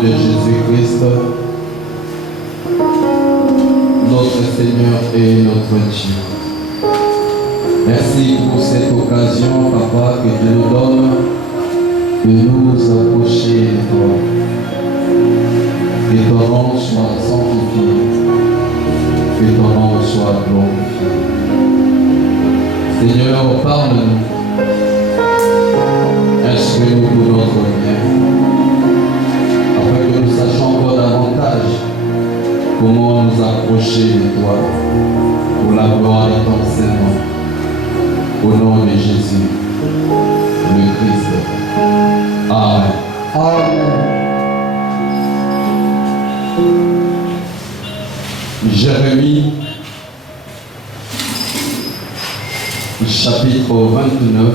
De Jésus-Christ, notre Seigneur et notre Dieu. Merci pour cette occasion, Papa, que tu nous donnes de nous approcher de toi. Que ton nom soit sanctifié, que ton nom soit glorifié. Seigneur, parle-nous, instruis-nous pour notre bien. Que nous sachions encore davantage comment nous approcher de toi pour la gloire de ton Seigneur. Au nom de Jésus, le Christ. Amen. Amen. Jérémie, chapitre 29,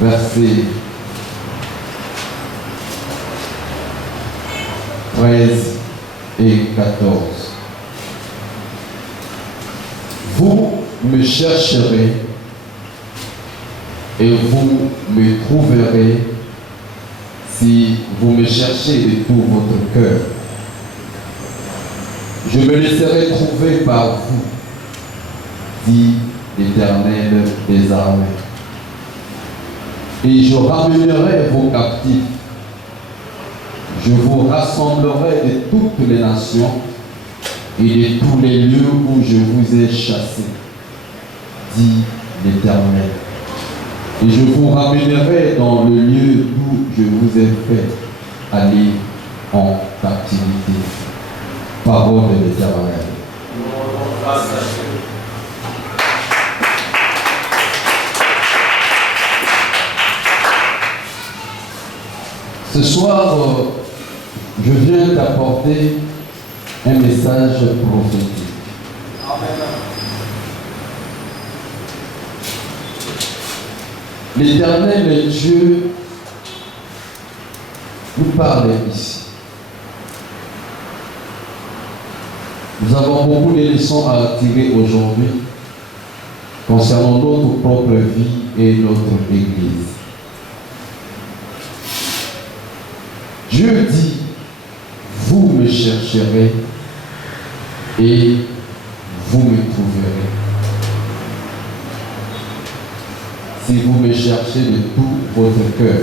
verset 13 et 14. Vous me chercherez et vous me trouverez si vous me cherchez de tout votre cœur. Je me laisserai trouver par vous, dit l'Éternel des armées. Et je ramènerai vos captifs. Je vous rassemblerai de toutes les nations et de tous les lieux où je vous ai chassés, dit l'Éternel. Et je vous ramènerai dans le lieu où je vous ai fait aller en captivité. Parole de l'Éternel. Ce soir, je viens t'apporter un message prophétique. L'Éternel Dieu nous parle ici. Nous avons beaucoup de leçons à tirer aujourd'hui concernant notre propre vie et notre Église. Dieu dit, vous me chercherez et vous me trouverez. Si vous me cherchez de tout votre cœur,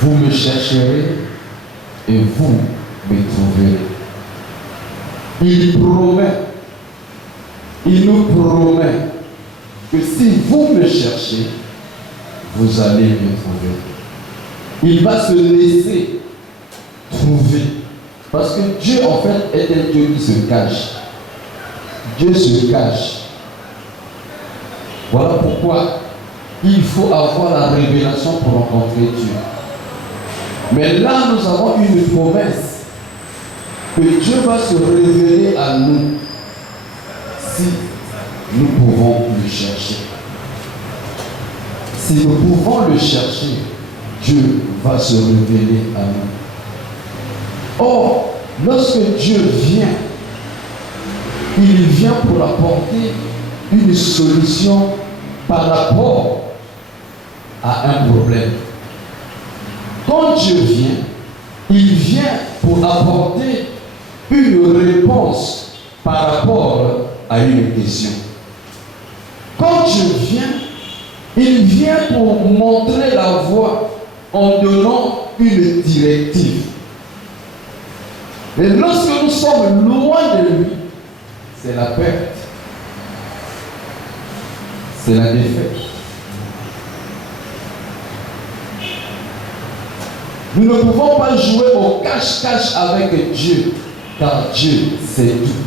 vous me chercherez et vous me trouverez. Il nous promet que si vous me cherchez, vous allez me trouver. Il va se laisser trouver. Parce que Dieu, en fait, est un Dieu qui se cache. Dieu se cache. Voilà pourquoi il faut avoir la révélation pour rencontrer Dieu. Mais là, nous avons une promesse que Dieu va se révéler à nous si nous pouvons le chercher. Si nous pouvons le chercher, Dieu va se révéler à nous. Or, lorsque Dieu vient, il vient pour apporter une solution par rapport à un problème. Quand Dieu vient, il vient pour apporter une réponse par rapport à une question. Quand Dieu vient, il vient pour montrer la voie en donnant une directive. Mais lorsque nous sommes loin de lui, c'est la perte. C'est la défaite. Nous ne pouvons pas jouer au cache-cache avec Dieu, car Dieu sait tout.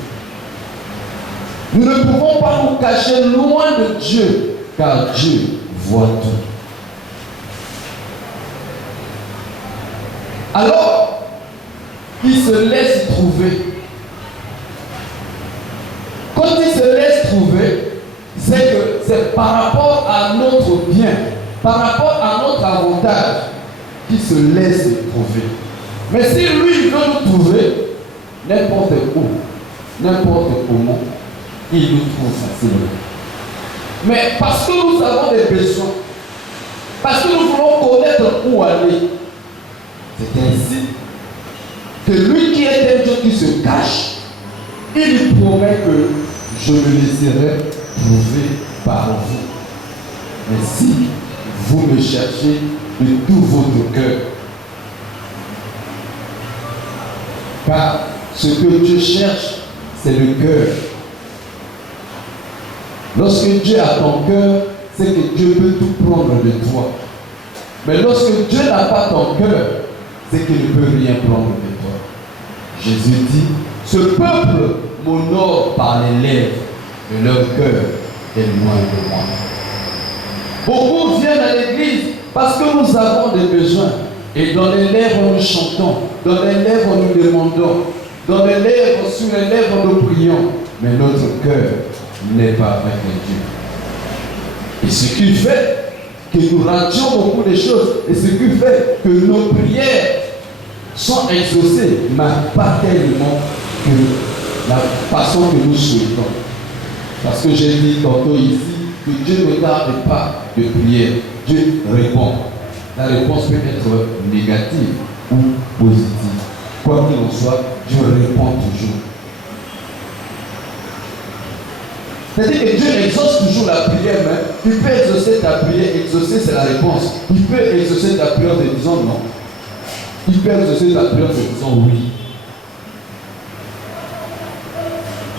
Nous ne pouvons pas nous cacher loin de Dieu, car Dieu voit tout. Alors, il se laisse trouver. Quand il se laisse trouver, c'est que c'est par rapport à notre bien, par rapport à notre avantage, qu'il se laisse trouver. Mais si lui veut nous trouver, n'importe où, n'importe comment, il nous trouve facilement. Mais parce que nous avons des besoins, Parce que nous voulons connaître où aller. C'est ainsi que lui qui est un Dieu qui se cache, il promet que je me laisserai trouver par vous. Mais si vous me cherchez de tout votre cœur, car ce que Dieu cherche, c'est le cœur. Lorsque Dieu a ton cœur, c'est que Dieu peut tout prendre de toi. Mais lorsque Dieu n'a pas ton cœur, c'est qu'il ne peut rien prendre de toi. Jésus dit, ce peuple m'honore par les lèvres, mais leur cœur est loin de moi. Beaucoup viennent à l'église parce que nous avons des besoins. Et dans les lèvres nous chantons, dans les lèvres nous demandons, dans les lèvres, sur les lèvres nous prions. Mais notre cœur n'est pas avec Dieu. Et ce qui fait que nous rations beaucoup de choses, et ce qui fait que nos prières sont exaucées, mais pas tellement que la façon que nous souhaitons. Parce que j'ai dit tantôt ici que Dieu ne tarde pas de prière. Dieu répond. La réponse peut être négative ou positive. Quoi qu'il en soit, Dieu répond toujours. C'est-à-dire que Dieu exauce toujours la prière, mais il peut exaucer ta prière. Exaucer, c'est la réponse. Il peut exaucer ta prière en te disant non. Il peut exaucer ta prière en te disant oui.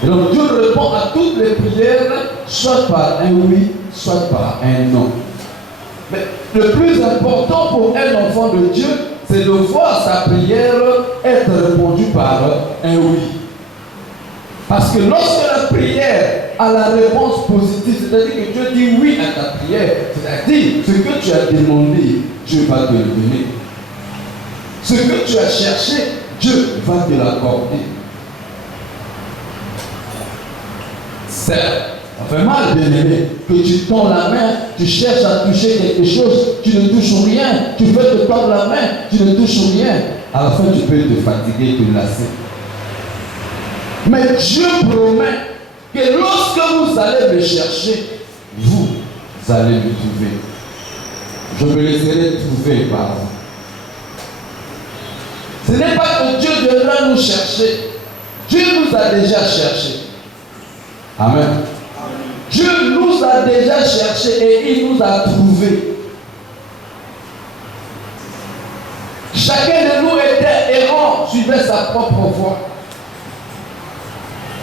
Et donc Dieu répond à toutes les prières, soit par un oui, soit par un non. Mais le plus important pour un enfant de Dieu, c'est de voir sa prière être répondue par un oui. Parce que lorsque la prière a la réponse positive, c'est-à-dire que Dieu dit oui à ta prière, c'est-à-dire ce que tu as demandé, Dieu va te le donner. Ce que tu as cherché, Dieu va te l'accorder. Certes, ça fait mal, bien aimé, que tu tends la main, tu cherches à toucher quelque chose, tu ne touches rien, tu veux te tendre la main, tu ne touches rien. À la fin, tu peux te fatiguer, te lasser. Mais Dieu promet que lorsque vous allez me chercher, vous allez me trouver. Je me laisserai trouver par vous. Ce n'est pas que Dieu viendra nous chercher. Dieu nous a déjà cherchés. Amen. Dieu nous a déjà cherchés et il nous a trouvés. Chacun de nous était errant, suivait sa propre voie.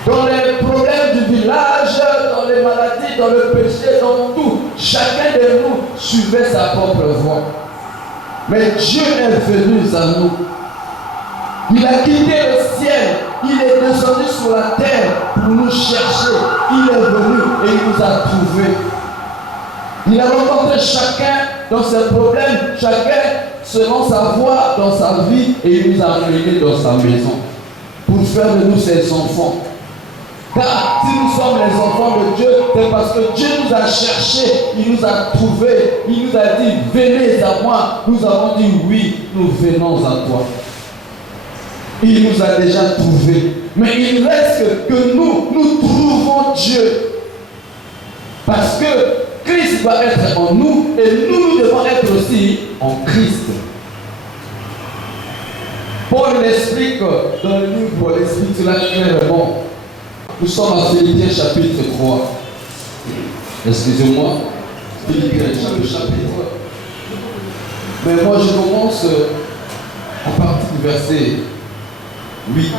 Dans les problèmes du village, dans les maladies, dans le péché, dans tout, chacun de nous suivait sa propre voie. Mais Dieu est venu à nous. Il a quitté le ciel, il est descendu sur la terre pour nous chercher. Il est venu et il nous a trouvés. Il a rencontré chacun dans ses problèmes, chacun selon sa voie dans sa vie, et il nous a amenés dans sa maison pour faire de nous ses enfants. Car si nous sommes les enfants de Dieu, c'est parce que Dieu nous a cherchés, il nous a trouvés, il nous a dit venez à moi. Nous avons dit oui, nous venons à toi. Il nous a déjà trouvés. Mais il reste que nous trouvons Dieu. Parce que Christ doit être en nous et nous devons être aussi en Christ. Paul l'explique dans le livre, il explique cela clairement. Nous sommes à Philippiens chapitre 3. Excusez-moi. Philippiens chapitre 3. Mais moi je commence à partir du verset 8.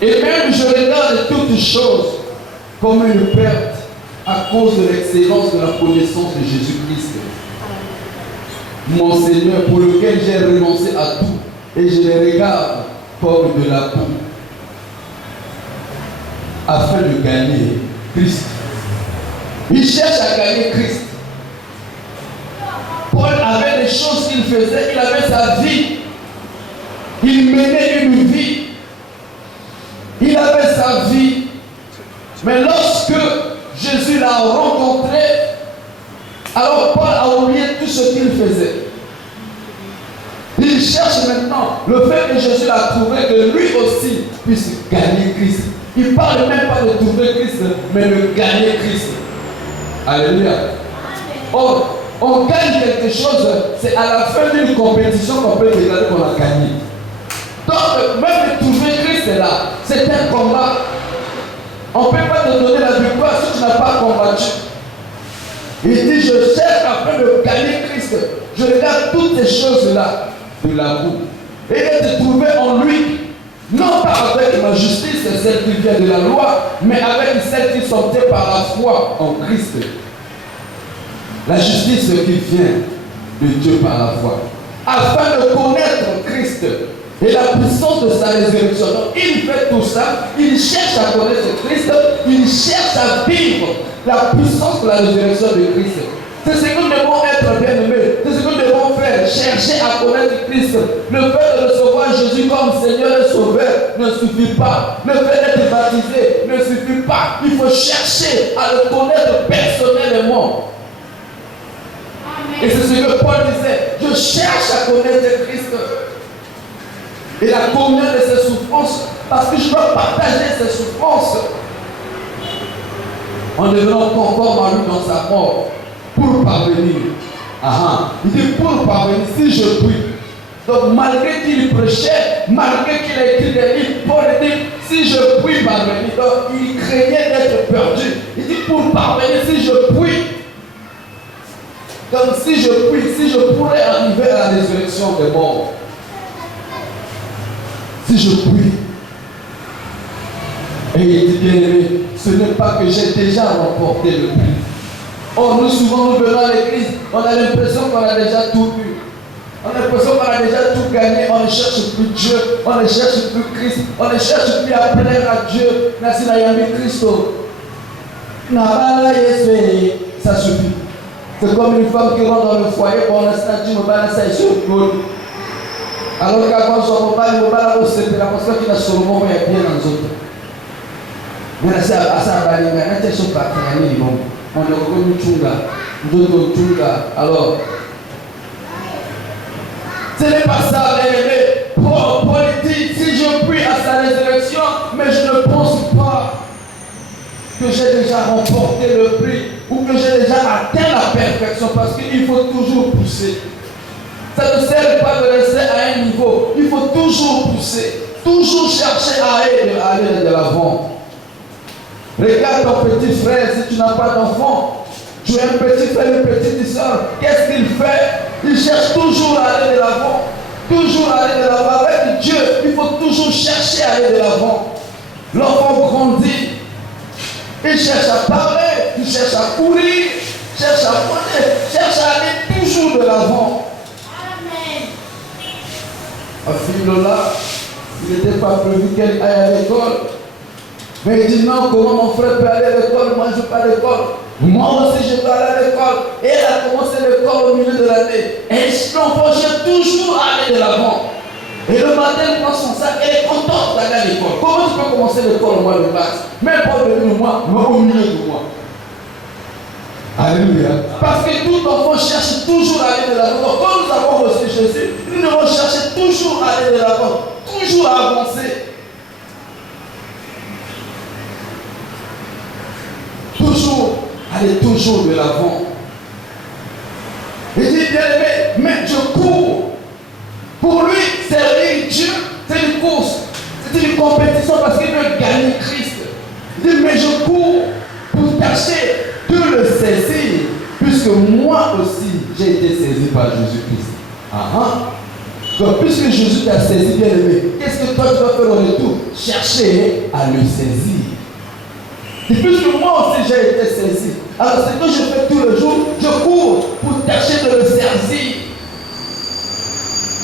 Et même je regarde toutes choses comme une perte à cause de l'excellence de la connaissance de Jésus-Christ, mon Seigneur, pour lequel j'ai renoncé à tout, et je les regarde comme de la boue, afin de gagner Christ. Il cherche à gagner Christ. Paul avait des choses qu'il faisait, il avait sa vie. Il menait une vie. Il avait sa vie. Mais lorsque Jésus l'a rencontré, alors Paul a oublié tout ce qu'il faisait. Il cherche maintenant le fait que Jésus l'a trouvé, que lui aussi puisse gagner Christ. Il ne parle même pas de trouver Christ, mais de gagner Christ. Alléluia. Or, On gagne quelque chose, c'est à la fin d'une compétition qu'on peut déclarer qu'on a gagné. Donc, même trouver Christ là, c'est un combat. On ne peut pas te donner la victoire si tu n'as pas combattu. Il dit, je cherche afin de gagner Christ. Je regarde toutes ces choses-là de l'amour. Et d'être trouvé en lui. Non pas avec ma justice, celle qui vient de la loi, mais avec celle qui sortait par la foi en Christ. La justice qui vient de Dieu par la foi. Afin de connaître Christ et la puissance de sa résurrection. Donc il fait tout ça, il cherche à connaître Christ, il cherche à vivre la puissance de la résurrection de Christ. C'est ce que nous devons être bien-aimés. C'est ce que nous devons faire. Chercher à connaître Christ. Le fait de recevoir Jésus comme Seigneur et Sauveur ne suffit pas. Le fait d'être baptisé ne suffit pas. Il faut chercher à le connaître personnellement. Et c'est ce que Paul disait. Je cherche à connaître Christ. Et la communion de ses souffrances. Parce que je dois partager ses souffrances. En devenant conforme à lui dans sa mort. Pour parvenir. Il dit pour parvenir, si je prie. Donc malgré qu'il prêchait, malgré qu'il a écrit des livres, Paul dit, si je prie parvenir. Donc il craignait d'être perdu. Il dit pour parvenir, si je prie. Donc si je prie, si je pourrais arriver à la résurrection des morts. Si je prie. Et il dit bien aimé, ce n'est pas que j'ai déjà remporté le prix. Or, nous souvent nous venons à l'église, on a l'impression qu'on a déjà tout eu. On a l'impression qu'on a déjà tout gagné, on ne cherche plus Dieu, on ne cherche plus Christ, on ne cherche plus à plaire à Dieu. Merci Nayami Christo. Ça suffit. C'est comme une femme qui rentre dans le foyer pour l'instant, tu me balances ça sur le code. Alors qu'avant, son papa, il me balance, c'est la personne qui n'a sur le moment, il y a bien dans les autres. Mais c'est à ça, il y a un texte sur le bon. On est reconnu Tchunga. Alors, ce n'est pas ça, mais Paul dit, si je prie à sa résurrection, mais je ne pense pas que j'ai déjà remporté le prix ou que j'ai déjà atteint la perfection parce qu'il faut toujours pousser. Ça ne sert pas de rester à un niveau, il faut toujours pousser, toujours chercher à aller de l'avant. Regarde ton petit frère, si tu n'as pas d'enfant, tu as un petit frère, une petite soeur, qu'est-ce qu'il fait? Il cherche toujours à aller de l'avant. Toujours à aller de l'avant. Avec Dieu, il faut toujours chercher à aller de l'avant. L'enfant grandit. Il cherche à parler, il cherche à courir, cherche à monter, cherche à aller toujours de l'avant. Amen. Ma fille Lola, il n'était pas prévu qu'elle aille à l'école. Mais il dit non, comment mon frère peut aller à l'école? Moi je ne vais pas à l'école. Moi aussi je peux aller à l'école. Et elle a commencé l'école au milieu de l'année. Et l'enfant cherche toujours à aller de l'avant. Et le matin, elle prend son sac, elle est contente d'aller à l'école. Comment tu peux commencer l'école au mois de mars? Même pas au début du mois, mais au milieu du mois. Alléluia. Parce que tout enfant cherche toujours à aller de l'avant. Quand nous avons reçu Jésus, nous devons chercher toujours à aller de l'avant. Toujours à avancer. Toujours, aller toujours de l'avant. Il dit bien aimé, mais je cours. Pour lui, servir Dieu, c'est une course, c'est une compétition parce qu'il veut gagner Christ. Il dit, mais je cours pour tâcher de le saisir, puisque moi aussi, j'ai été saisi par Jésus-Christ. Donc, puisque Jésus t'a saisi, bien aimé, qu'est-ce que toi tu dois faire au retour? Chercher à le saisir. Et puisque moi aussi j'ai été saisi, alors ce que je fais tous les jours, je cours pour tâcher de le saisir.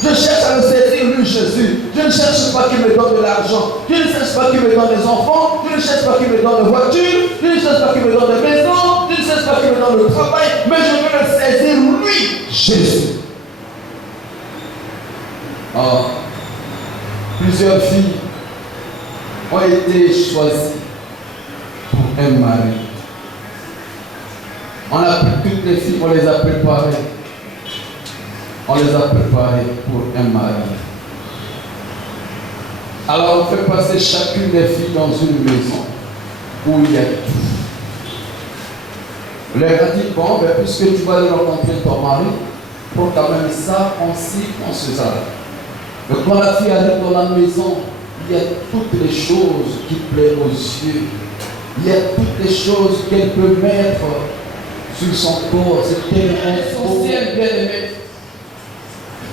Je cherche à le saisir, lui Jésus. Je ne cherche pas qu'il me donne de l'argent. Je ne cherche pas qu'il me donne des enfants. Je ne cherche pas qu'il me donne des voitures. Je ne cherche pas qu'il me donne des maisons. Je ne cherche pas qu'il me donne le travail. Mais je veux le saisir, lui, Jésus. Or, plusieurs filles ont été choisies pour un mari. On a pris toutes les filles, on les a préparées. On les a préparées pour un mari. Alors on fait passer chacune des filles dans une maison où il y a tout. leur a dit, bon, ben, puisque tu vas aller rencontrer ton mari, prends quand même ça, on se ça. Mais quand la fille arrive dans la maison, il y a toutes les choses qui plaisent aux yeux. Il y a toutes les choses qu'elle peut mettre sur son corps. C'est tellement essentiel, bien aimé.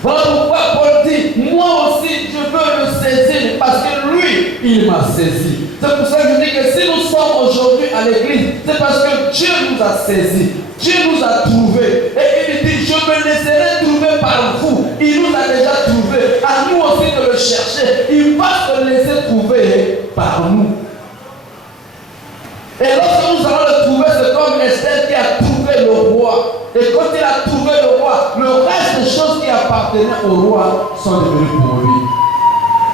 Voilà pourquoi Paul dit, moi aussi je veux le saisir parce que lui, il m'a saisi. C'est pour ça que je dis que si nous sommes aujourd'hui à l'église, c'est parce que Dieu nous a saisis. Dieu nous a trouvés. Et il dit, je me laisserai trouver par vous. Il nous a déjà trouvés. À nous aussi de le chercher. Il va se laisser trouver par nous. Et lorsque nous allons le trouver, c'est comme Esther qui a trouvé le roi. Et quand il a trouvé le roi, le reste des choses qui appartenaient au roi sont devenues pour lui.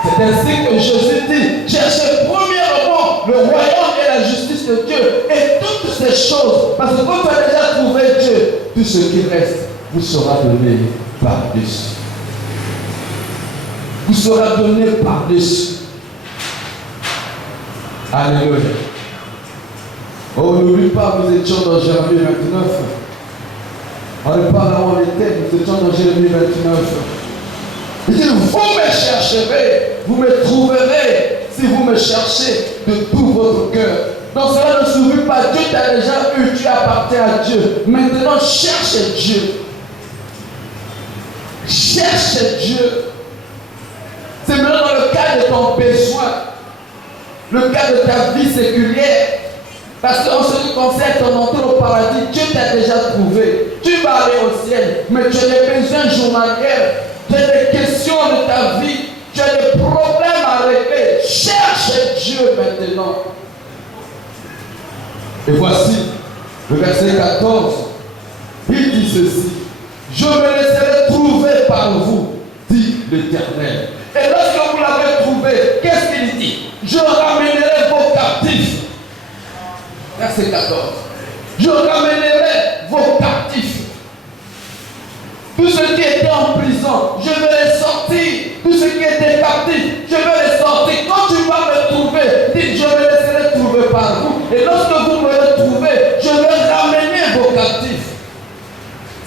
C'est ainsi que Jésus dit, cherchez premièrement le royaume et la justice de Dieu. Et toutes ces choses, parce que quand tu as déjà trouvé Dieu, tout ce qui reste vous sera donné par-dessus. Vous sera donné par-dessus. Alléluia. Oh, n'oublie pas, nous étions dans Jérémie 29. On ne parle où on était, nous étions dans Jérémie 29. Il dit, vous me chercherez, vous me trouverez si vous me cherchez de tout votre cœur. Donc cela ne s'oublie pas, Dieu t'a déjà eu, tu appartiens à Dieu. Maintenant, cherche Dieu. Cherche Dieu. C'est maintenant dans le cadre de ton besoin, le cadre de ta vie séculière. Parce qu'en ce qui concerne ton entrée au paradis, Dieu t'a déjà trouvé. Tu vas aller au ciel, mais tu as des besoins journaliers, tu as des questions de ta vie, tu as des problèmes à régler. Cherche Dieu maintenant. Et voici le verset 14. Il dit ceci. Je me laisserai trouver par vous, dit l'Éternel. Et lorsque vous l'avez trouvé, qu'est-ce qu'il dit? Je ramènerai vos captifs. Verset 14. Je ramènerai vos captifs. Tous ceux qui étaient en prison, je vais les sortir. Tous ceux qui étaient captifs, je vais les sortir. Quand tu vas me trouver, dis, je me laisserai trouver par vous. Et lorsque vous me retrouvez, je vais ramener vos captifs.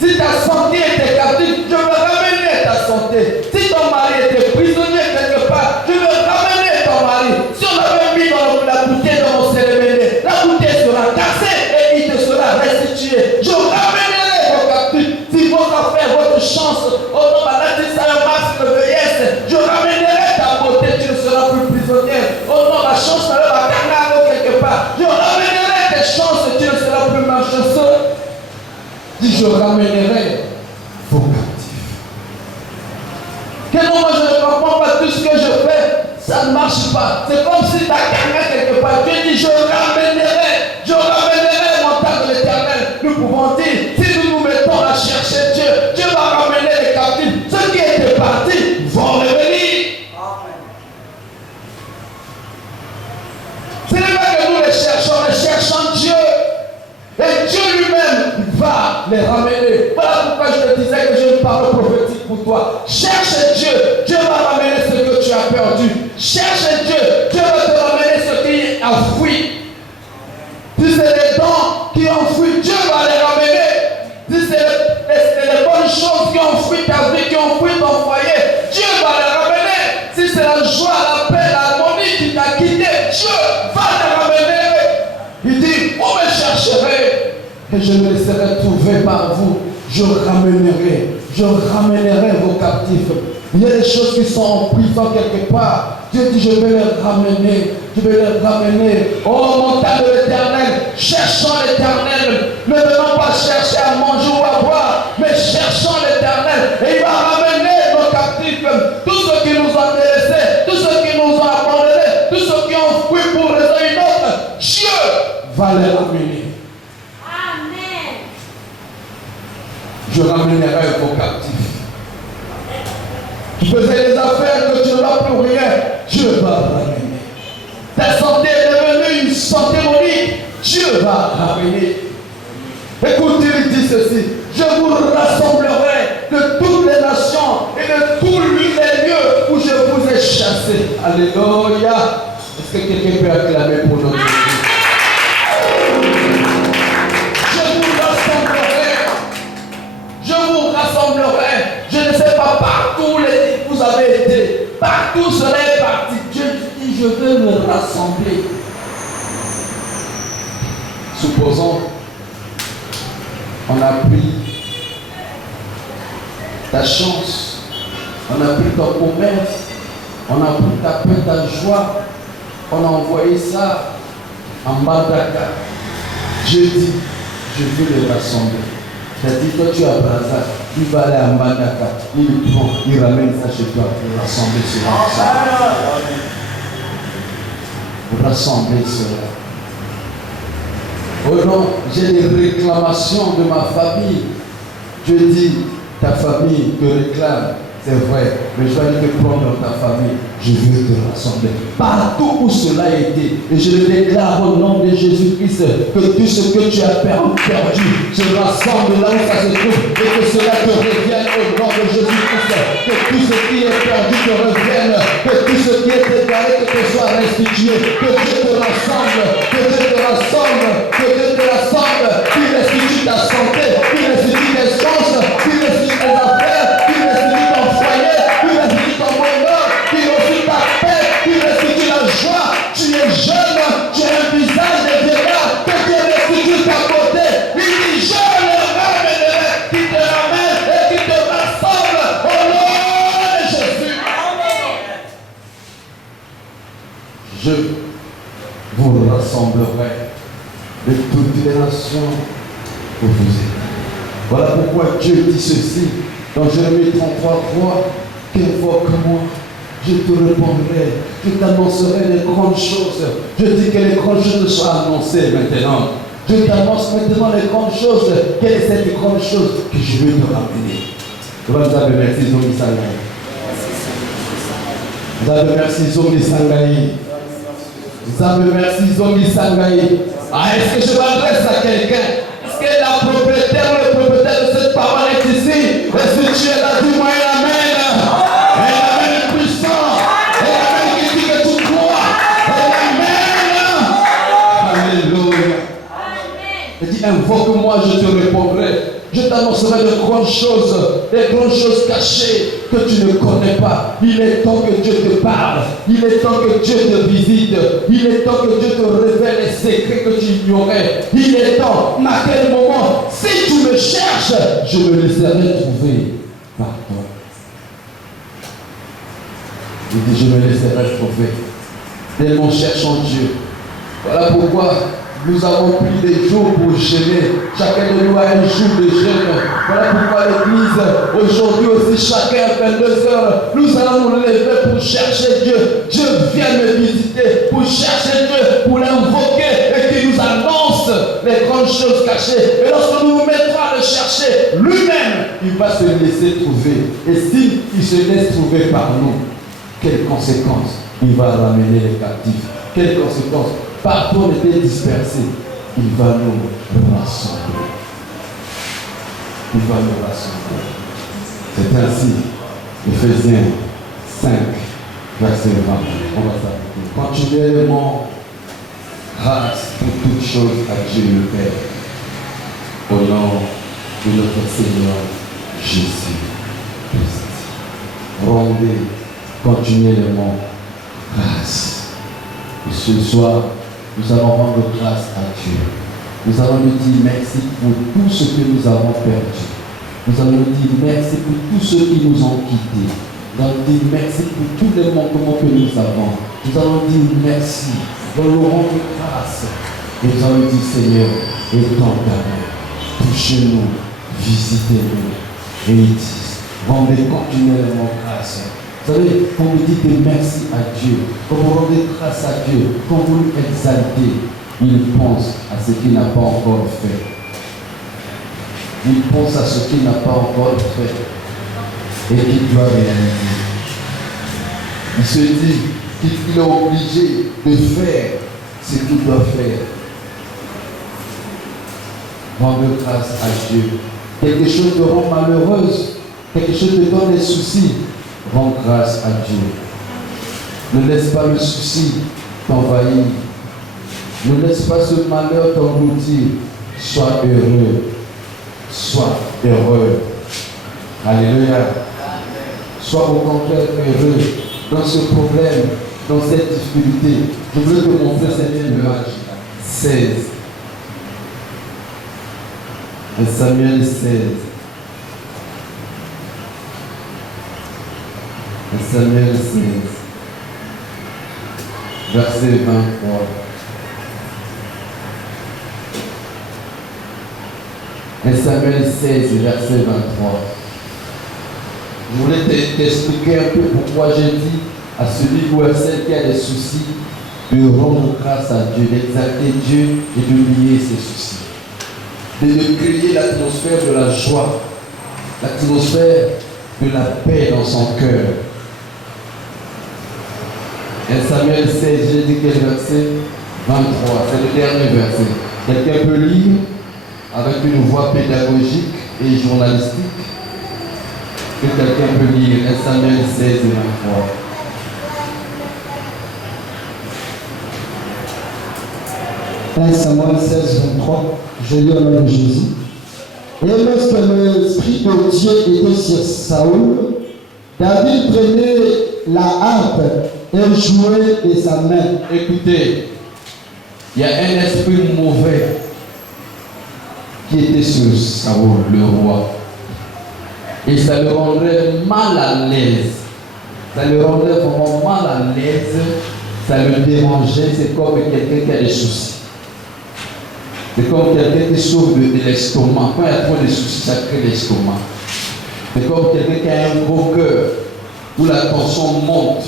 Si ta santé était captive, je vais ramener ta santé. Si ton mari était prisonnier quelque part, je vais ramener ton mari. Si on l'avait mis dans la bouteille de mon cérémonie, la bouteille sera cassée et il te sera restitué. Je ramènerai vos captifs. Si votre affaire, votre chance, oh non, maladie, ça un masque de vieillesse, je ramènerai ta beauté, tu ne seras plus prisonnière. Oh non, la chance ne va pas quelque part. Je ramènerai tes chances, tu ne seras plus malchanceux. Dis, je ramènerai vos captifs. Que non, moi je ne comprends pas tout ce que je fais, ça ne marche pas. C'est comme si tu as gagné quelque part. Dieu dit, je ramènerai mon temps de l'Éternel. Nous pouvons dire, si nous nous mettons à chercher Dieu, Dieu va ramener les captifs. Ceux qui étaient partis vont revenir. Ce n'est pas que nous les cherchons Dieu. Et Dieu lui-même va les ramener. Voilà pourquoi je te disais que j'ai une parole prophétique pour toi. Cherche Dieu, Dieu va ramener ce que tu as perdu. Cherche Dieu, Dieu va te ramener ce qui a fui. Si c'est les dons qui ont fui, Dieu va les ramener. Si c'est les bonnes choses qui ont fui ta vie, qui ont fui ton foyer, Dieu va les ramener. Si c'est la joie, la paix, l'harmonie qui t'a quitté, Dieu va les ramener. Il dit, vous me chercherez et je me laisserai trouver par vous. Je ramènerai vos captifs. Il y a des choses qui sont en prison quelque part. Dieu dit, je vais les ramener. Oh, mon temps de l'Éternel, cherchons l'Éternel. Ne venons pas chercher à manger ou à boire, mais cherchons l'Éternel. Et il va ramener nos captifs. Tous ceux qui nous ont délaissés, tous ceux qui nous ont abandonnés, tous ceux qui ont fui pour raison une autre, Dieu va les ramener. Amen. Je ramènerai vos captifs. Tu faisais des affaires que tu n'as plus rien, Dieu va ramener. Ta santé est devenue une santé monique, Dieu va ramener. Écoutez, il dit ceci, je vous rassemblerai de toutes les nations et de tous les lieux où je vous ai chassés. Alléluia. Est-ce que quelqu'un peut acclamer pour notre Dieu? Je vous tout cela est parti. Dieu dit, je veux me rassembler. Supposons, on a pris ta chance, on a pris ton commerce, on a pris ta paix, ta joie, on a envoyé ça en Mbandaka. Dieu dit, je veux les rassembler. C'est-à-dire, toi tu es à Brazza, il va aller à Mbandaka, il prend, il ramène ça chez toi pour rassembler cela. Pour rassembler cela. Oh non, j'ai des réclamations de ma famille. Je dis, ta famille te réclame, c'est vrai, mais je vais te prendre dans ta famille. Je veux te rassembler. Partout où cela a été, et je le déclare au nom de Jésus-Christ, que tout ce que tu as perdu se rassemble là où ça se trouve, et que cela te revienne au nom de Jésus-Christ. Que tout ce qui est perdu te revienne, que tout ce qui est déclaré te soit restitué, que Dieu te rassemble, que Dieu te rassemble, que Dieu te rassemble, qu'il restitue ta santé, qu'il restitue tes chances, qu'il restitue tes affaires, qu'il restitue ton foyer, qu'il restitue ton bonheur, qu'il restitue ta paix, qu'il restitue la joie. Tu es jeune, tu as un visage de vieillard, que Dieu restitue ta beauté. Il dit, je le ramènerai, qui te ramène et qui te rassemble au nom de Jésus. Je vous rassemblerai de toutes les nations pour vous aider. Voilà pourquoi Dieu dit ceci dans Jérémie 33:3, qu'invoque-moi, je te répondrai, je t'annoncerai les grandes choses. Je dis que les grandes choses soient annoncées maintenant. Je t'annonce maintenant les grandes choses. Quelle est cette grande chose que je vais te ramener? Vous avez merci, Zomi Sangaï. Vous avez merci, Zomi Sangaï. Vous avez merci, Zomi Sangaï. Ah, est-ce que je m'adresse à quelqu'un? Est-ce que la propriétaire ou le propriétaire de cette parole est ici? Est-ce que tu es là? Dis-moi, il amène. Elle amène puissant. Elle amène qui dit que tu crois. Elle amène. Alléluia. Elle dit, invoque-moi, je te répondrai. Je t'annoncerai de grandes choses, des grandes choses cachées que tu ne connais pas. Il est temps que Dieu te parle. Il est temps que Dieu te visite. Il est temps que Dieu te révèle les secrets que tu ignorais. Il est temps, à quel moment, si tu me cherches, je me laisserai trouver par toi. Il dit, je me laisserai trouver. Tellement cherchons Dieu. Voilà pourquoi nous avons pris des jours pour jeûner. Chacun de nous a un jour de jeûne. Voilà pourquoi l'église, aujourd'hui aussi, chacun à 22 heures, nous allons nous lever pour chercher Dieu. Dieu vient me visiter, pour chercher Dieu, pour l'invoquer et qu'il nous annonce les grandes choses cachées. Et lorsque nous nous mettrons à le chercher, lui-même, il va se laisser trouver. Et s'il se laisse trouver par nous, quelles conséquences il va ramener les captifs? Quelles conséquences? Partout on était dispersés, il va nous rassembler. Il va nous rassembler. C'est ainsi, Éphésiens 5, verset 20. On va s'arrêter. Continuellement, grâce pour toutes choses à Dieu le Père, au nom de notre Seigneur Jésus-Christ. Rendez continuellement grâce. Et ce soir, nous allons rendre grâce à Dieu. Nous allons lui dire merci pour tout ce que nous avons perdu. Nous allons lui dire merci pour tous ceux qui nous ont quittés. Nous allons dire merci pour tous les manquements que nous avons. Nous allons dire merci. Nous allons rendre grâce. Et nous allons dire Seigneur, étendez-nous, touchez-nous, visitez-nous. Et il dit, rendez continuellement grâce. Vous savez, quand vous dites merci à Dieu, quand vous rendez grâce à Dieu, quand vous l'exaltez, il pense à ce qu'il n'a pas encore fait. Il pense à ce qu'il n'a pas encore fait et qu'il doit réaliser. Il se dit qu'il est obligé de faire ce qu'il doit faire. Rendre grâce à Dieu. Quelque chose te rend malheureuse, quelque chose te donne des soucis. Rends grâce à Dieu. Ne laisse pas le souci t'envahir. Ne laisse pas ce malheur t'engloutir. Sois heureux. Sois heureux. Alléluia. Sois au contraire heureux. dans ce problème, dans cette difficulté. Je veux te montrer cette image. 16. 1 Samuel 16. 1 Samuel 16. Verset 23. 1 Samuel 16, verset 23. Je voulais t'expliquer un peu pourquoi j'ai dit à celui ou à celle qui a des soucis de rendre grâce à Dieu, d'exalter Dieu et d'oublier ses soucis. De créer l'atmosphère de la joie, l'atmosphère de la paix dans son cœur. 1 Samuel 16, j'ai dit quel verset? 23, c'est le dernier verset. Quelqu'un peut lire avec une voix pédagogique et journalistique? Que quelqu'un peut lire 1 Samuel 16 et 23. 1 Samuel 16, 23, je lis au nom de Jésus. Et lorsque l'Esprit de Dieu était sur Saoul, David prenait la harpe et jouait de sa main. Écoutez, il y a un esprit mauvais qui était sur Saoul, le roi. Et ça le rendrait mal à l'aise. Ça le rendrait vraiment mal à l'aise. Ça le dérangeait. C'est comme quelqu'un qui a des soucis. C'est comme quelqu'un qui souffre de l'estomac. Quand il y a trop de soucis, ça crée l'estomac. C'est comme quelqu'un qui a un gros cœur, où la tension monte.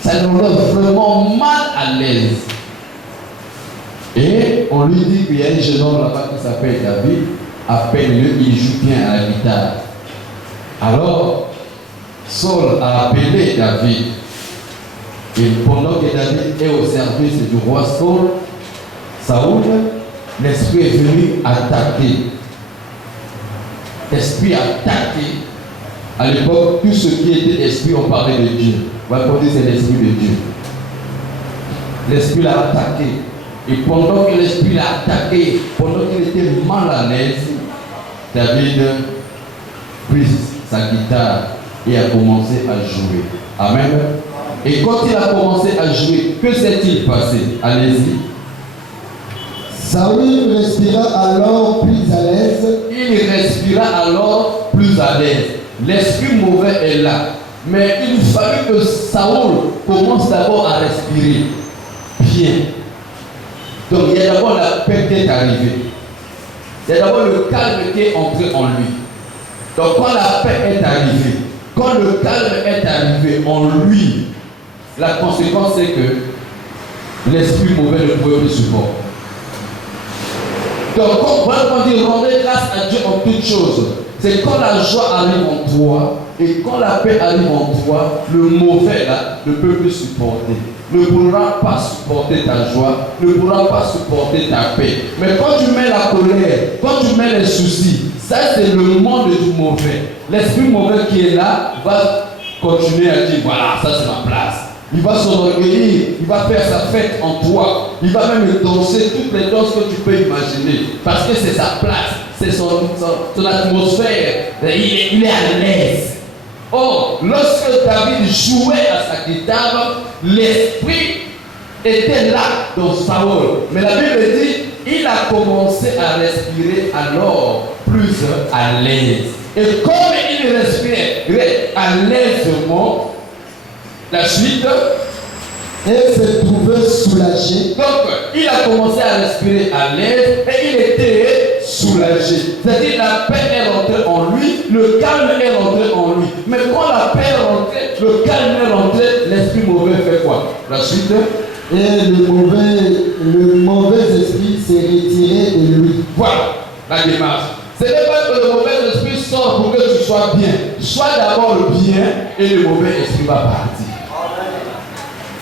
Ça le rend vraiment mal à l'aise. Et on lui dit qu'il y a un jeune homme là-bas qui s'appelle David. Appelle-le, il joue bien à la guitare. Alors, Saul a appelé David. Et pendant que David est au service du roi Saoul, l'esprit est venu attaquer. L'esprit a attaqué. À l'époque, tout ce qui était esprit, on parlait de Dieu. On va dire c'est l'esprit de Dieu. L'esprit l'a attaqué. Et pendant que l'esprit l'a attaqué, pendant qu'il était mal à l'aise, David prit sa guitare et a commencé à jouer. Amen. Et quand il a commencé à jouer, que s'est-il passé? Allez-y. Saoul respira alors plus à l'aise. Il respira alors plus à l'aise. L'esprit mauvais est là. Mais il fallut que Saoul commence d'abord à respirer bien. Donc il y a d'abord la paix qui est arrivée. Il y a d'abord le calme qui est entré en lui. Donc quand la paix est arrivée, quand le calme est arrivé en lui, la conséquence c'est que l'esprit mauvais ne pouvait plus supporter. Donc quand il rendait grâce à Dieu en toutes choses, c'est quand la joie arrive en toi et quand la paix arrive en toi, le mauvais là ne peut plus supporter. Ne pourra pas supporter ta joie, ne pourra pas supporter ta paix. Mais quand tu mets la colère, quand tu mets les soucis, ça c'est le monde du mauvais. L'esprit mauvais qui est là va continuer à dire voilà, ça c'est ma place. Il va s'enorgueillir, il va faire sa fête en toi. Il va même danser toutes les danses que tu peux imaginer. Parce que c'est sa place, c'est son atmosphère. Il est à l'aise. Or, lorsque David jouait à sa guitare, l'esprit était là dans Saoul. Mais la Bible dit, il a commencé à respirer alors plus à l'aise. Et comme il respirait à l'aisement, la suite, et se trouvait soulagé. donc il a commencé à respirer à l'aise et il était soulagé. C'est-à-dire la paix est rentrée en lui, le calme est rentré en lui. Mais quand la paix est rentrée, le calme est rentré, l'esprit mauvais fait quoi? La suite. Et le mauvais esprit s'est retiré de lui. Voilà la démarche. Ce n'est pas que le mauvais esprit sort pour que tu sois bien. Sois d'abord le bien et le mauvais esprit va partir.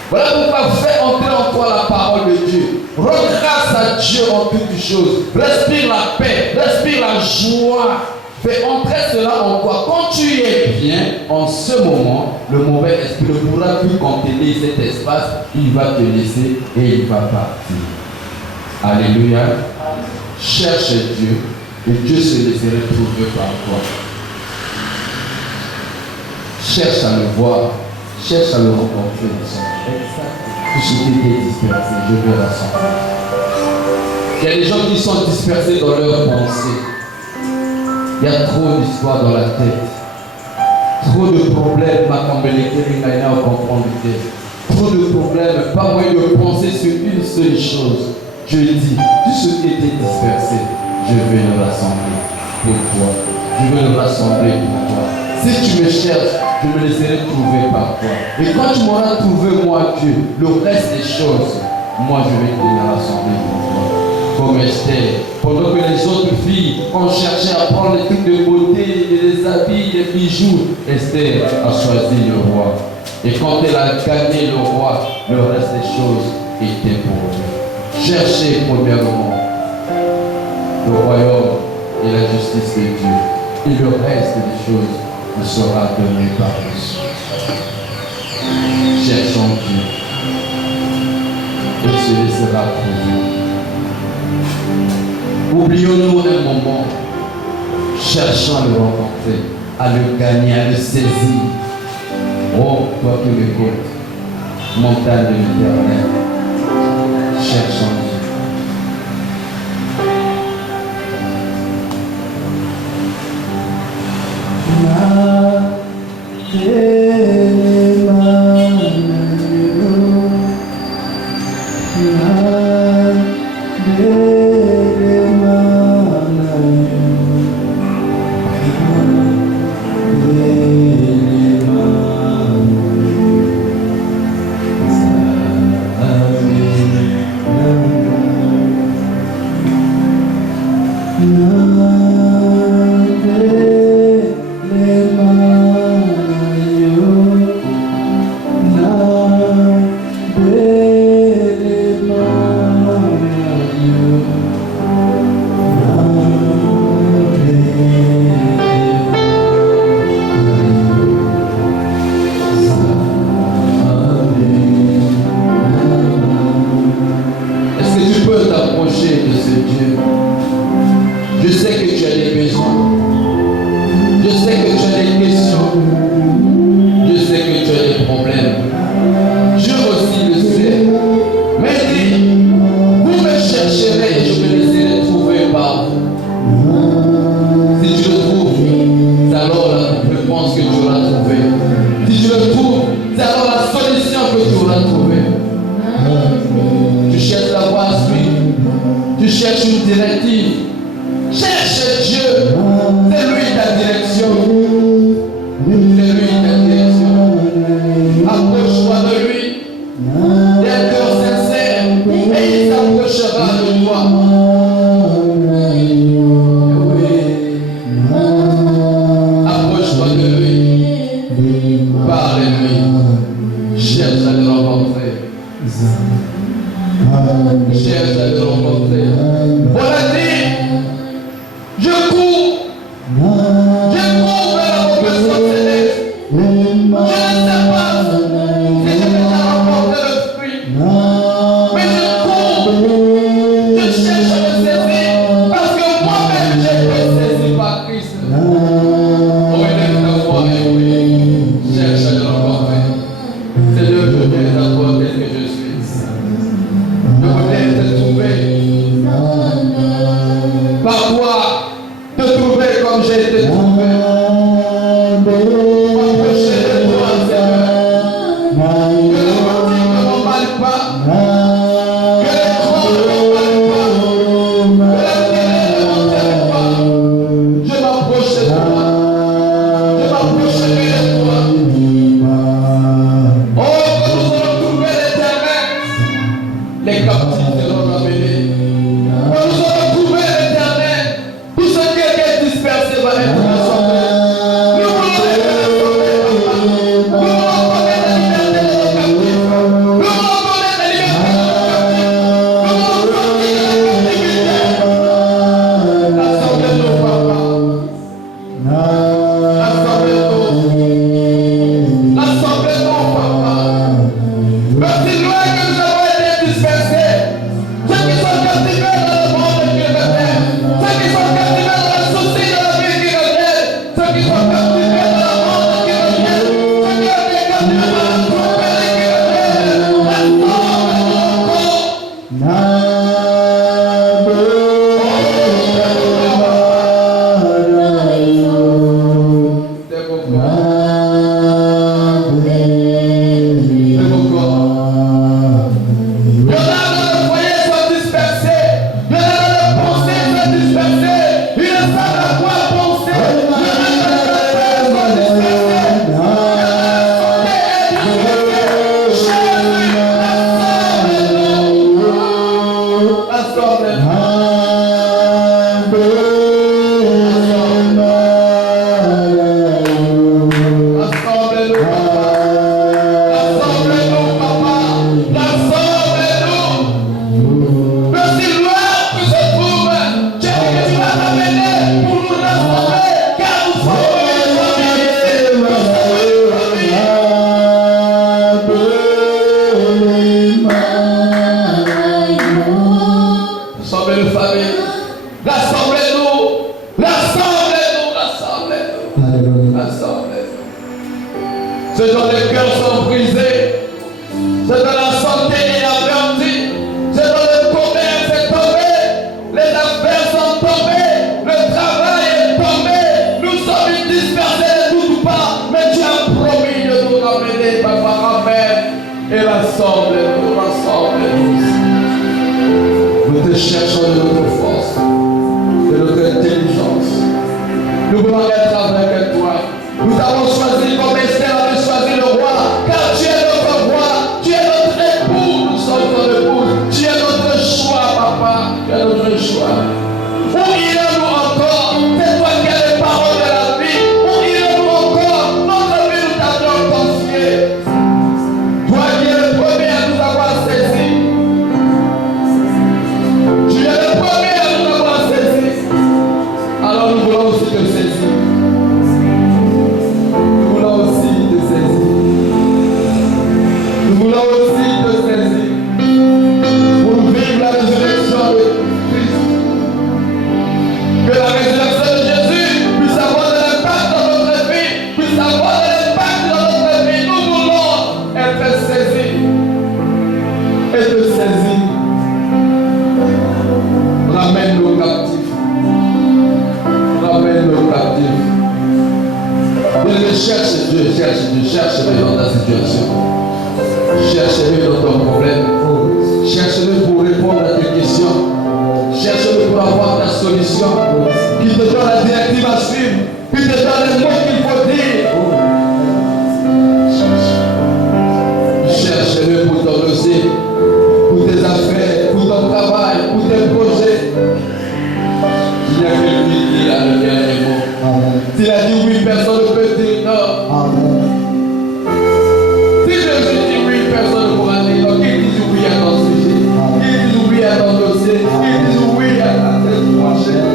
Voilà pourquoi fais entrer en toi la parole de Dieu. Rends grâce à Dieu en toutes choses. Respire la paix, respire la joie. Fais entrer cela en toi. Quand tu es bien, en ce moment, le mauvais esprit ne pourra plus contenir cet espace. Il va te laisser et il va partir. Alléluia. Cherche Dieu et Dieu se laisserait trouver par toi. Cherche à le voir. cherche à le rencontrer. Tout ce qui est dispersé, je vais rassembler. Il y a des gens qui sont dispersés dans leurs pensées. Il y a trop d'histoires dans la tête. Trop de problèmes, trop de problèmes, pas moyen de penser sur une seule chose. Je dis, tout ce qui était dispersé, je vais le rassembler pour toi. Je vais le rassembler pour toi. Si tu me cherches, je me laisserai trouver par toi. Et quand tu m'auras trouvé, moi, Dieu, le reste des choses, moi, je vais te les rassembler pour toi. Comme Esther, pendant que les autres filles ont cherché à prendre les trucs de beauté, les habits, les bijoux, Esther a choisi le roi. Et quand elle a gagné le roi, le reste des choses était pour lui. Cherchez premièrement le royaume et la justice de Dieu. Et le reste des choses vous sera donné par Dieu. Cherchons Dieu. Il se laissera trouver. Oublions-nous un moment, cherchant à le rencontrer, à le gagner, à le saisir. Oh, toi qui m'écoutes, montagne de l'Éternel, cherchons Dieu. Amen. Ce dont les cœurs sont brisés, ce dont la santé est avertie, ce dont le commerce est tombé, les affaires sont tombées, le travail est tombé, nous sommes dispersés de tout part, mais tu as promis de nous ramener, papa, amen, et rassemble-nous, rassemble-nous. Nous te cherchons de notre force, de notre intelligence. Nous voulons être avec toi. Nous avons choisi comme Esther avait choisi le roi, car tu es notre roi, tu es notre époux, nous sommes ton épouse, tu es notre choix, papa, tu es notre choix. Où irons-nous encore? C'est toi qui as les paroles de la vie. Où irons-nous encore? Notre vie nous t'avons confiée. Toi qui es le premier à nous avoir saisis. Tu es le premier à nous avoir saisis. Alors nous voulons aussi te saisir. Nous voulons aussi te saisir pour vivre la résurrection de Christ. Que la résurrection de Jésus puisse avoir de l'impact dans notre vie, puisse avoir de l'impact dans notre vie. Nous voulons être saisis et te saisir. Ramène nos captifs. Ramène nos captifs. Bien, cherche Dieu, cherche-le dans ta situation. Cherche-le dans ton problème. Cherche-le pour répondre à tes questions. Cherche-le pour avoir ta solution. Qui te donne la directive à suivre. Qui te donne les mots qu'il faut dire. Cherche-le pour ton dossier, pour tes affaires, pour ton travail, pour tes projets. Il y a que lui qui a le dernier mot. S'il a dit oui, personne ne peut dire non. Si Jésus dit oui, personne ne pourra dire non. Qu'il dise oui à ton sujet, qu'il dise oui à ton dossier, qu'il dise oui à ta tête prochaine.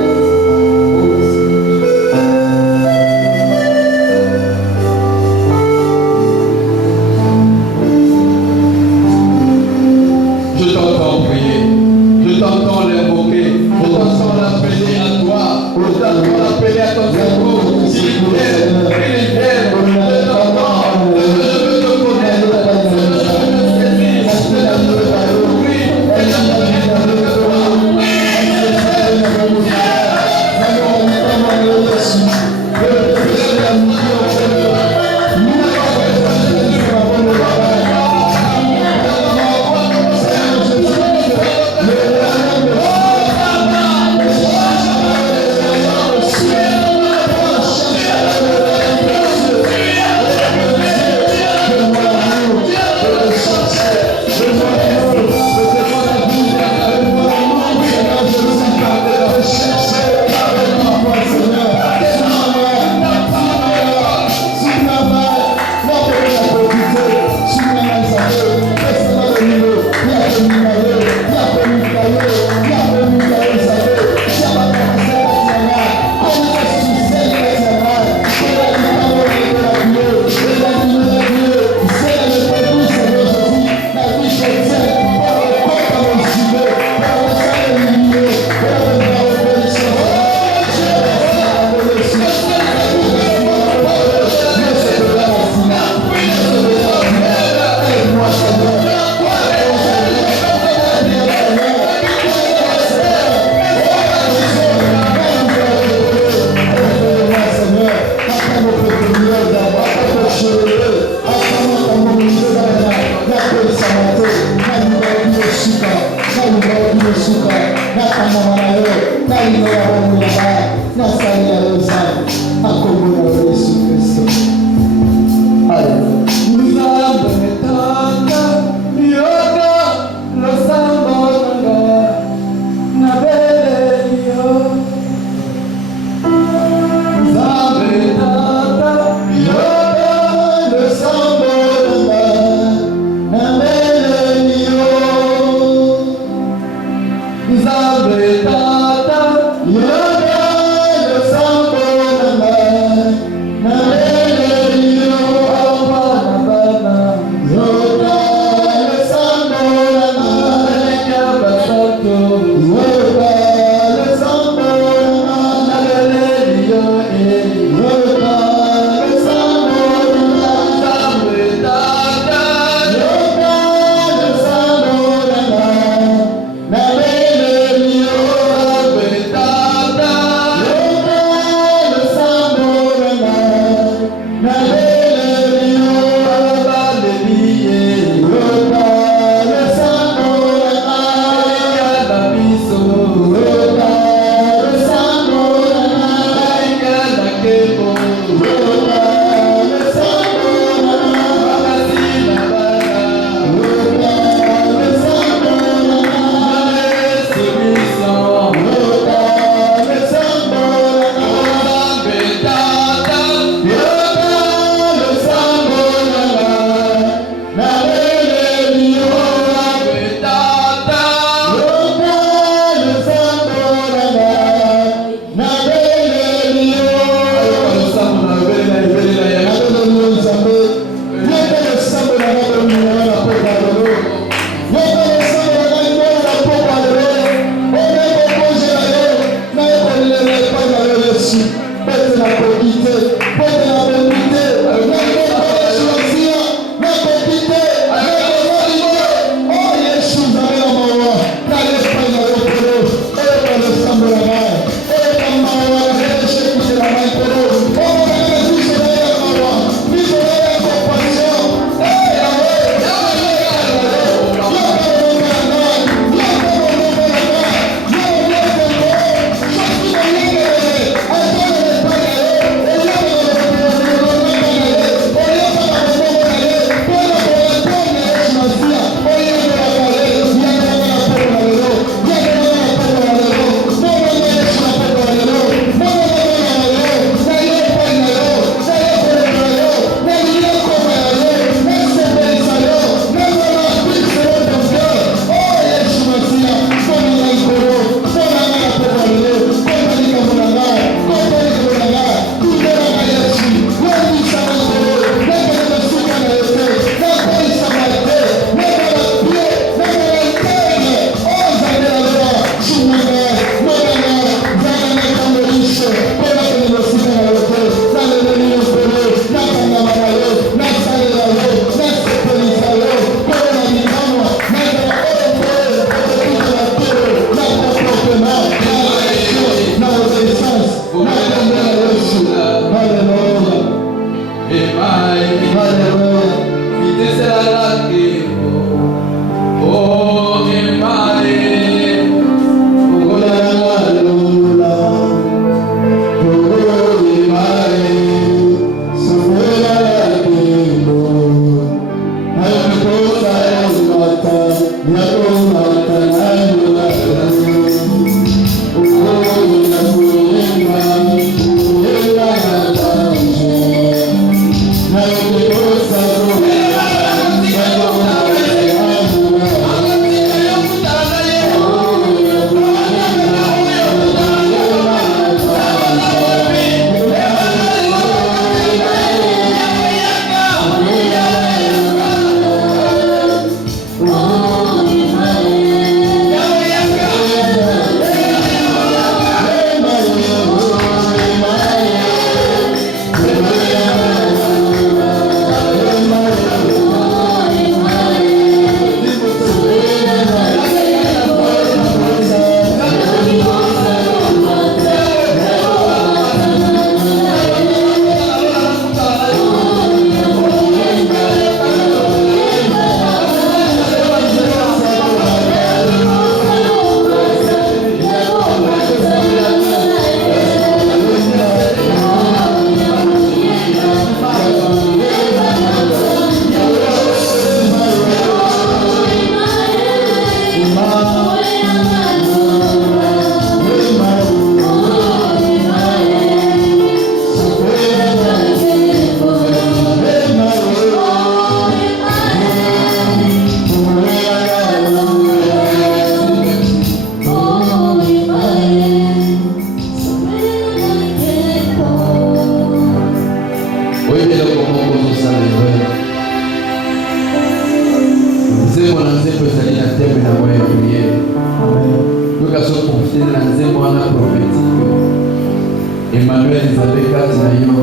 Emmanuel Isabelle kati na yo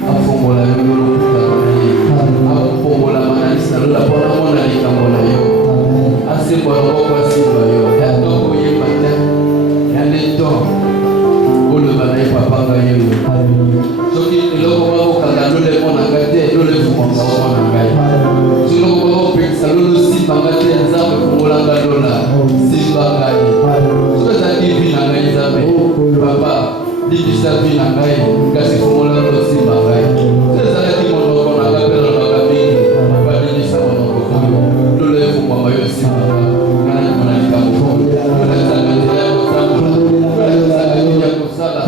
afongola yo lokuta na ye afongola manalisa lola pona mona likambo na yo asembo loboko asimba yo atoko yeba te yande to oloba na ye papanga yo soki eloko bakokanga lole monanga te lole fumanga mona ngai soki eloko bakopekisa lolo simbanga te nzambe fungolanga lola simba ngai soki ezalaki vi na ngai nzambe papa Dibisa bina ngai kasi fongola lo simba ngai ezalaki monoko na ngai pelo na kabingi badilisa monoko koyo lole fumwa mayo simba ngai mona likambo na zanga ya kosala na zanga ya kosala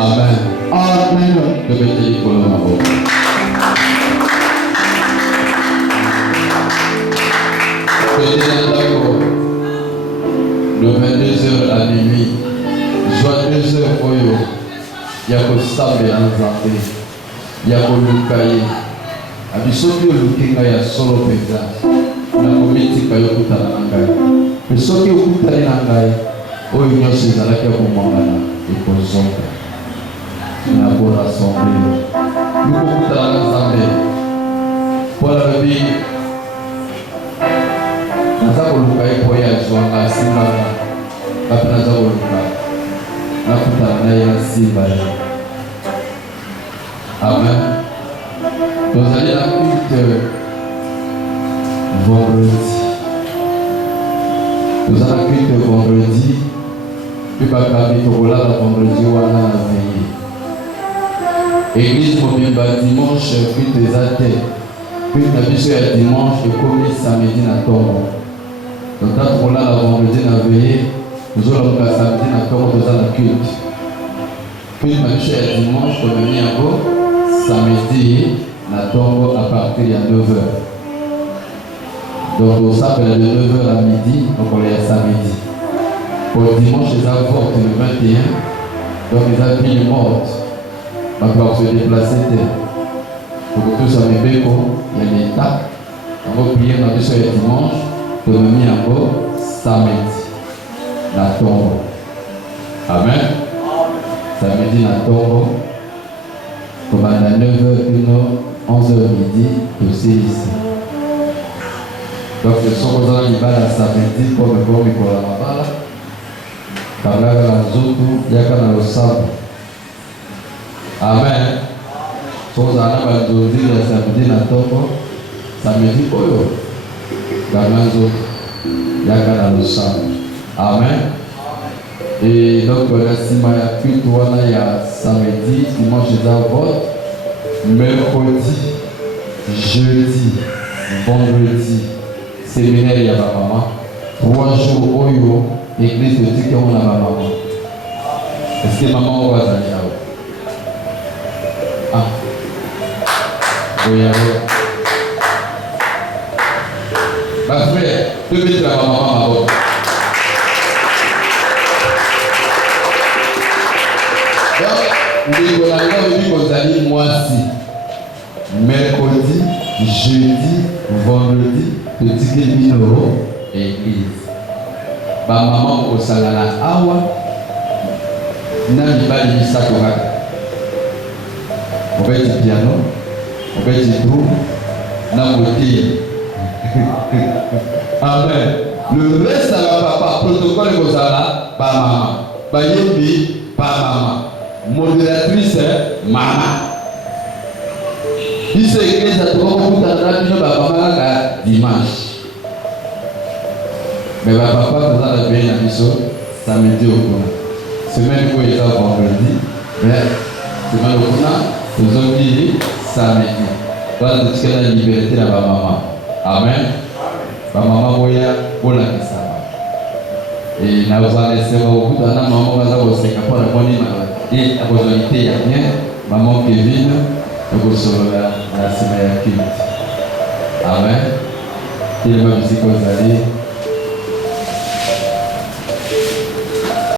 Amen. Amen. Le 22h à minuit, soit 2h pour eux, il y a que ça et un zanté, il y a que le cahier. Abisoki olukinga ya solo peza, na komiti kayo kutana ngai. Bisoki okutani na ngai, oyo nyonso ezalaki ya komwangana ekozonga. Na bora assemblée. Nous kokutana na Nzambe. Paul alobi naza koluka ye po ya zwanga asimbanga bape naza koluka Amen. Nous allons la culte vendredi. Nous allons la culte vendredi. Puis par la vendredi ou à la veillée. Église mobile dimanche, culte des athées. Culte la mission est dimanche et commis samedi na tombe. Donc là pour la vendredi na veillée, nous allons la samedi na tombe dans la culte. Puis ma mission est dimanche, comme on est samedi na tombe à partir de 9h. Donc on s'appelle de 9h à midi, donc on est à samedi. Pour dimanche, les avortes le 21, donc les avis mortes. Donc on va se déplacer. Pour que tout ça me fait, il y a une étape. On va prier dans le dimanche, pour nous mettre en bas samedi, la tombe. Amen. Samedi, la tombe. Comme à 9h, 11h midi, aussi ici. Donc, le son que vous allez à samedi, comme le bon Nicolas Mabala, comme la Zoto, il y a qu'à le sable. Amen. So, vous allez à le samedi, la tombe, samedi, koyo. Comme la Zoto, il y a qu'à le sable. Amen. Et donc, la semaine, puis, il y a samedi, dimanche, les vote, mercredi, jeudi, vendredi. Séminaire il y a ma maman. 3 jours oyo église de Dieu qui ont la maman. Est-ce que maman va aller là? Ah. Oui, alors. Ma frère, 2 minutes la maman ma bonne. Donc, les Hollandais ont dit moi aussi. Mercredi, jeudi, vendredi. Petit numéro église. Ba maman au salana awa na libali misakora. On fait du piano, on fait du trou, na côté. Amen. Le reste à la papa protocole au salana ba maman. Ba yembi ba maman. Modératrice maman. Ici l'église a trouvé beaucoup de dimanche. Mais papa nous a bien la mission samedi au coin. Semaine où il est vendredi, mais semaine au coin, nous avons dit samedi. Voilà tout ce qu'elle a liberté de ma maman. Amen. Ma maman voyait pour la question. Et nous avons laissé beaucoup de maman va avoir ce qu'il faut répondre et la possibilité il y a bien maman Kevin. Nous sommes la semaine qui Amen. Il m'a dit que vous allez